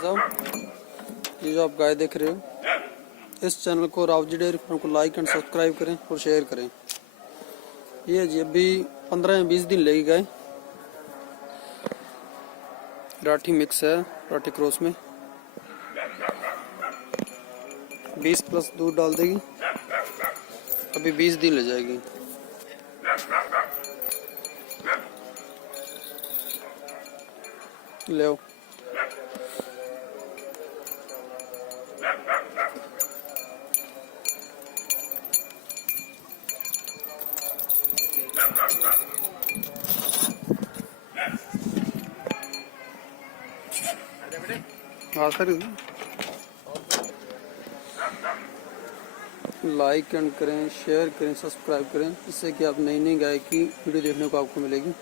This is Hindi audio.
ये जो आप गाय देख रहे हो, इस चैनल को राव जी डेयरी फार्म को लाइक एंड सब्सक्राइब करें और शेयर करें। ये जी अभी 15 या 20 दिन लेगी गाय। राठी मिक्स है, राठी क्रॉस में 20+ दूध डाल देगी। अभी 20 दिन ले जाएगी। ले आओ। हाँ सर, लाइक एंड करें, शेयर करें, सब्सक्राइब करें, इससे कि आप नई नई गाय की वीडियो देखने को आपको मिलेगी।